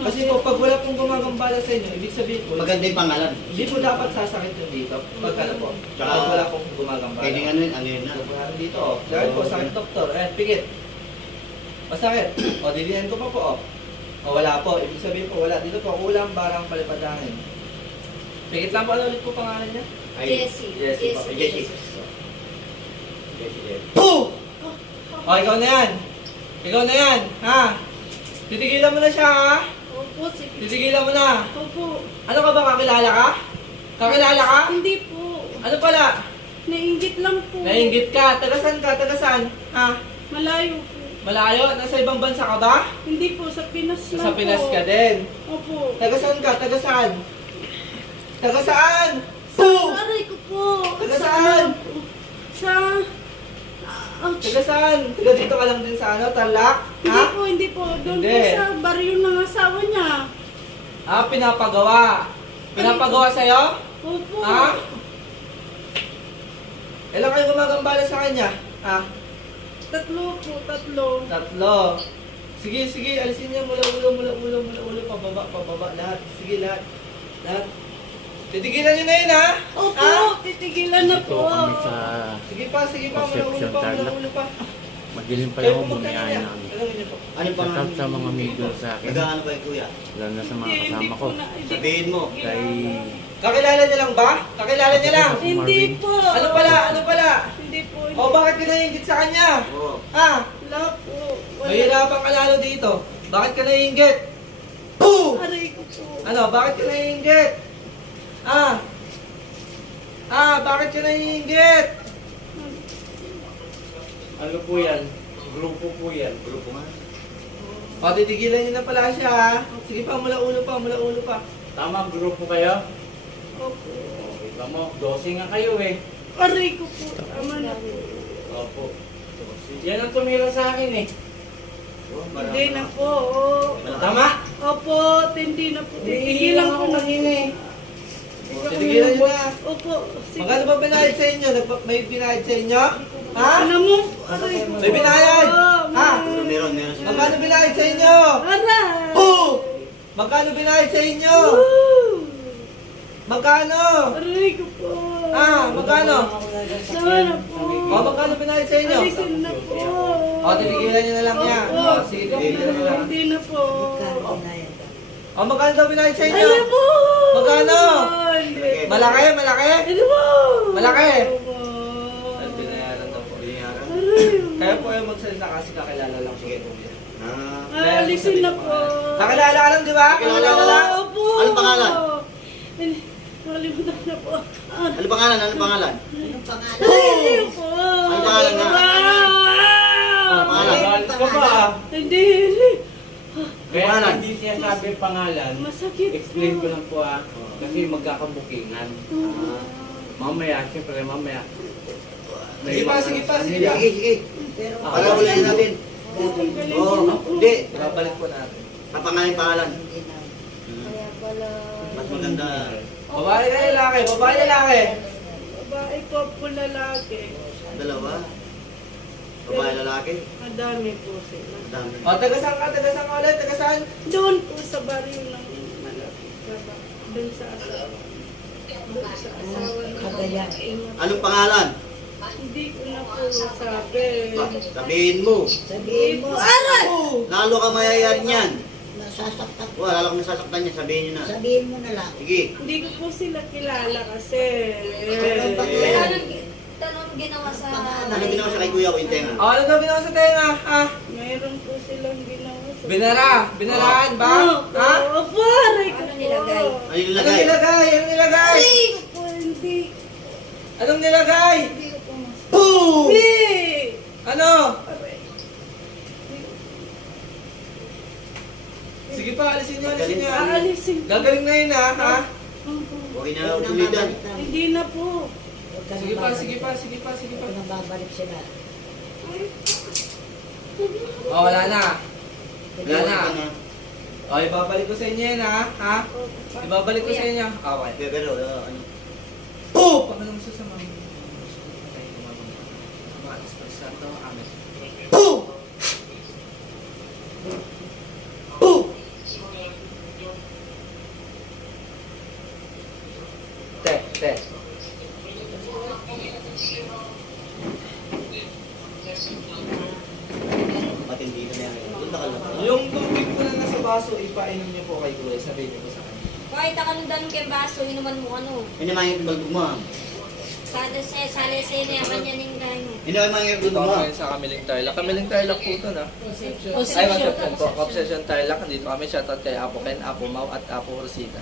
Kasi po, pag wala pong gumagambala sa inyo, ibig sabihin po, Maganda yung pangalan. hindi po dapat sasakit yung dito. Pag ano po, Tsaka, pag wala pong gumagambala. Pwede ano yun na. Ito po natin dito, oh. Dahil po, sakit doktor. Ayan, pikit. Masakit. O, dilihan ko pa po, oh. O, wala po. Ibig sabihin po, wala. Dito po, kulang barang palipadangin. Pikit lang po, ano ulit po pangalan niya? Jessie. Jessie po. Jessie. Boom! O, ikaw na yan. Ikaw na yan, ha? Titigilan mo na siya, ha? Opo, sige. Titigilan mo na. Opo. Ano ka ba, kakilala ka? Kakilala ka? Hindi po. Ano pala? Nainggit lang po. Nainggit ka. Tagasan ka, tagasan. Ha? Malayo po. Malayo? Nasa ibang bansa ka ba? Hindi po, sa Pinas lang Sa Pinas po. ka din. Opo. Tagasan ka, tagasaan. Tagasaan! Boom! Aray ko po. Taga saan? Sa... Ouch. Tagasaan. Taga dito ka lang din sa ano, Tarlac? Ha? Hindi po. Doon Hindi. po sa baryo ng asawa niya. Ah, pinapagawa. Pinapagawa sa'yo? Opo. Ha? Ilan kayo gumagambala sa kanya? Ha? Tatlo po, tatlo. Tatlo. Sige, sige, alisin niyo mula ulo, pababa, lahat. Sige, lahat. Lahat. Titigilan niyo na yun, ha? Opo, Ha? titigilan na Ito po. kami sa Sige pa, mula Concepcion, ulo pa. Tarlac. Madilim pa Kayo lang po bumiyahe magkanya. namin. Alam niyo po. Anong Shout out pangalan? sa mga amigo sa akin. Nag-ano ba yung kuya? Lalo na sa mga Hindi kasama ko. po na- hindi Sabihin mo. po Kay Kakilala niya lang ba? Kakilala niya lang? Hindi Marvin. po. Ano pala? Ano pala? Hindi po. O bakit ka naiingit sa kanya? Oo. Ha? Wala po. Wala. Mahirapan ka lalo dito. Bakit ka naiingit? Boom! Aray ko po. Ano? Bakit ka naiingit? Ah? Ah, bakit ka naiingit? Ano po yan? Grupo po yan. Grupo nga. O, titigilan niyo na pala siya, ha? Sige pa, mula ulo pa. Tama, grupo kayo? Opo. Iba mo, 12 nga kayo eh. Aray ko po. Tama na po. Opo. Yan ang tumira sa akin eh. Oo, Hindi na po. Tama? Opo, hindi na po. Titigilan ako po. kanina eh. O, titigilan niyo na. Opo. Sige. Magkano ba binayad sa inyo? May binayad sa inyo? Ha? Ano mo? Aray ko po. May binayad? Ha? Meron siya. Magkano binayad sa inyo? Aray! Boom! Magkano binayad sa inyo? Woo! Magkano? Aray ko po. Ah, magkano? Tama na po. O, magkano binayad sa inyo? Alisin na po. O, titigilan niyo na lang niya. Opo. O, sige, titigilan niyo na lang. Hindi na po. O, magkano daw binayad sa inyo? Alam mo! Magkano? Hindi. Malaki? Malaki? Alam mo! Malaki? Opo. Ay, binayaran daw po. Binayaran. Aray. Kaya po kayo magsalita kasi kakilala lang po po yan. Ah. Alisin na po. Kakilala ka lang, di ba? Kakilala lang? Opo. Anong pangalan? Nakalimutan na po. Ano pangalan? Ano pangalan? Hindi po. Anong pangalan nga? Ah! Pangalan? Ka ba? Hindi. Kaya Pangalan? hindi siya sabi pangalan. Masakit Explain ko po. lang po ah. Kasi magkakabukingan. Ah. Mamaya, siyempre mamaya. Sige pa, sige pa, sige Sige, pa. sige. Para ulit natin. Oo, hindi. Babalik po natin. Kapangalan yung pangalan. Kaya pala. Mas maganda. Babae na lalaki, babae lalaki. Babae po po lalaki. Dalawa. Babae lalaki. Madami po sila. Dami. O, tagasan ka ulit, tagasan. Doon po sa baryo ng malapit. Doon sa asawa. Doon sa asawa ng Anong pangalan? Hindi ko na po sabi. Sabihin mo. Sabihin mo. Aray! Lalo ka mayayan yan. Nasasaktan. Wala, lalo ka nasasaktan niya. Sabihin niyo na. Sabihin mo na lang. Sige. Hindi ko po sila kilala kasi. Pero Tanong ginawa sa... Ano ginawa siya kay Kuya Quintenga? O, ano daw ginawa sa tenga? Ha? Mayroon po silang ginawa sa... Binara? Binaraan ba? Ha? Opo, aray ko Ano po. nilagay? Ano Anong nilagay? nilagay? Anong nilagay? Aray ko po, hindi. Anong nilagay? Hindi ko po mas... Boom! Hindi! Ano? Aray. Sige pa, alisin niyo, alisin niyo. Aalisin ko. Gagaling na yun, ha? Opo. Huwag na ulitan. Hindi na po. Sige pa, sige pa, sige pa, sige pa. Huwag nang babalik sila. O, wala na. Wala na. Wala na. O, ibabalik ko sa inyo yan, ha? Ha? Ibabalik ko sa inyo. Okay. Pero, ano? Boom! Panginoong Jesus sa mga Ama, Espiritu Santo, Amen. Boom! Boom! Te. Matindi na yan. Punta ka lang. Yung tubig po na nasa baso, ipainom niyo po kay Kuya. Sabihin niyo po sa kanya. Kahit akalundan kay baso, inuman mo ano. Hindi naman yung balbog mo. Sada sa sale-sale naman yan yung gano'n. Hindi naman yung Dito balbog mo. kami sa Kamiling Tarlac. Kamiling Tarlac po ito na. Conception. Ay, Conception po. Conception Tarlac. Dito kami. Shoutout kay Apo Ken, Apo Mau, at Apo Rosita.